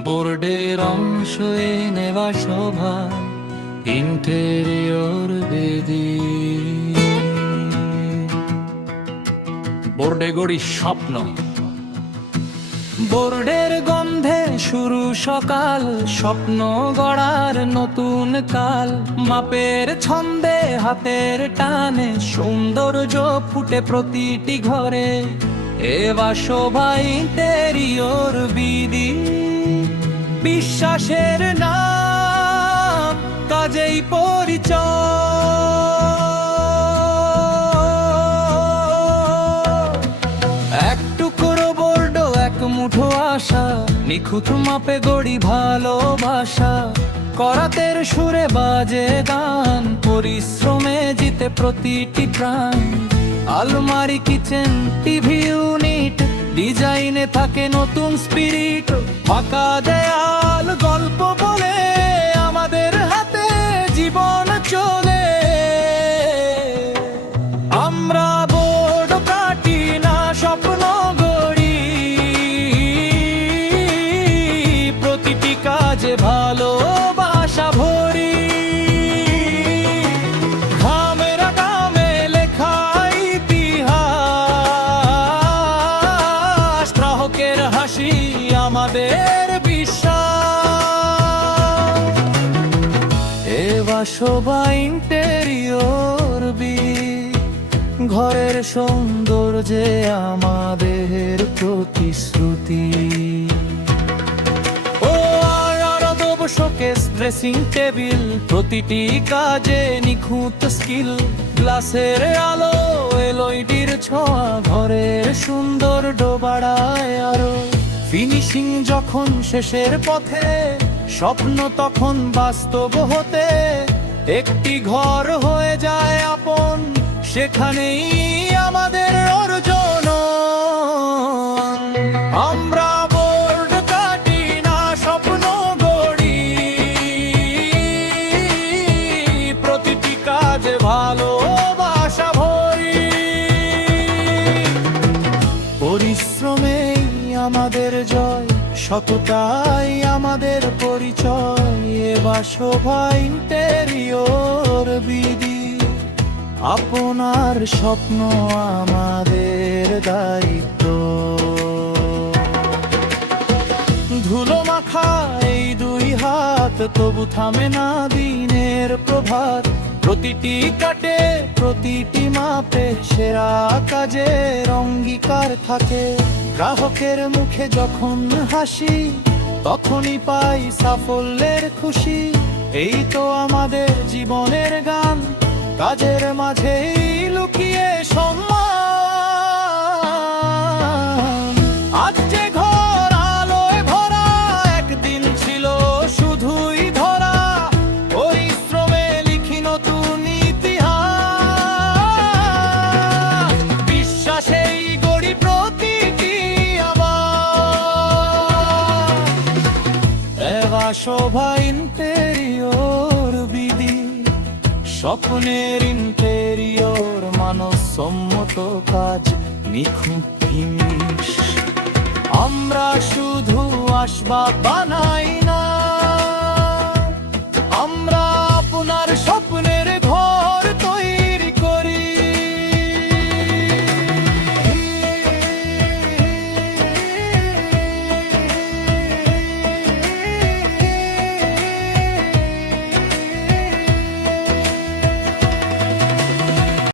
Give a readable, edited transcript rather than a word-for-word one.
বোর্ডের অংশ নেওয়া শোভা ইন্টেরিয়র বেদি বোর্ডে গড়ি স্বপ্ন বোর্ডের গন্ধে শুরু সকাল স্বপ্ন গড়ার নতুন কাল মাপের ছন্দে হাতের টানে সৌন্দর্য ফুটে প্রতিটি ঘরে এবা শোভা ইন্টেরিয়র বিধি বিশ্বাসের নাম কাজেই পরিচয় এক টুকরো বোর্ড এক মুঠো আশা নিখুঁত মাপে গড়ি ভালোবাসা করাতের সুরে বাজে গান পরিশ্রমে জিতে প্রতিটি প্রাণ আলমারি কিচেন টিভি ইউনিট ডিজাইনে থাকে নতুন স্পিরিট ফাঁকা দেয়াল গল্প বলে আমাদের হাতে জীবন চলে আমরা বোর্ড কাটি না স্বপ্ন গড়ি প্রতিটি কাজে ভালোবাসা ভরি ঘামেরা গামে লেখা ইতিহাস গ্রাহকের হাসি আমাদের বিশ্বাস এবা শোভা ইন্টেরিয়র ঘরের সৌন্দর্যে আমাদের প্রতিশ্রুতি ও আর দেব শোকেস ড্রেসিং টেবিল প্রতিটি কাজে নিখুঁত স্কিল গ্লাসের আলো এলইডির ছোঁয়া ঘরের সুন্দর বাড়ায় আরো ফিনিশিং যখন শেষের পথে স্বপ্ন তখন বাস্তব হতে একটি ঘর হয়ে যায় আপন সেখানেই আমাদের অর্জন আমরা বোর্ড কাটি না স্বপ্ন গড়ি প্রতিটি কাজে ভালোবাসা ভরি পরিশ্রমেই আমাদের জয় সততাই আমাদের পরিচয় এবা শোভা ইন্টেরিয়র বিধি আপনার স্বপ্ন আমাদের দায়িত্ব ধুলো মাখা এই দুই হাত তবু থামে না দিনের প্রভাত প্রতিটি কাটে প্রতিটি মাপে সেরা কাজের অঙ্গীকার থাকে গ্রাহকের মুখে যখন হাসি তখনই পাই সাফল্যের খুশি এই তো আমাদের জীবনের গান কাজের মাঝেই লুকিয়ে সম্মান আজ যে ঘর আলোয় ভরা একদিন ছিল শুধুই ধরা পরিশ্রমে লিখি নতুন ইতিহাস বিশ্বাসেই গড়ি প্রতিটি আবার এবা শোভা ইন্টেরিয়র বিধি স্বপ্নের ইন্টেরিয়র মানসম্মত কাজ নিখুঁত জিনিস আমরা শুধু আসবাব বানাই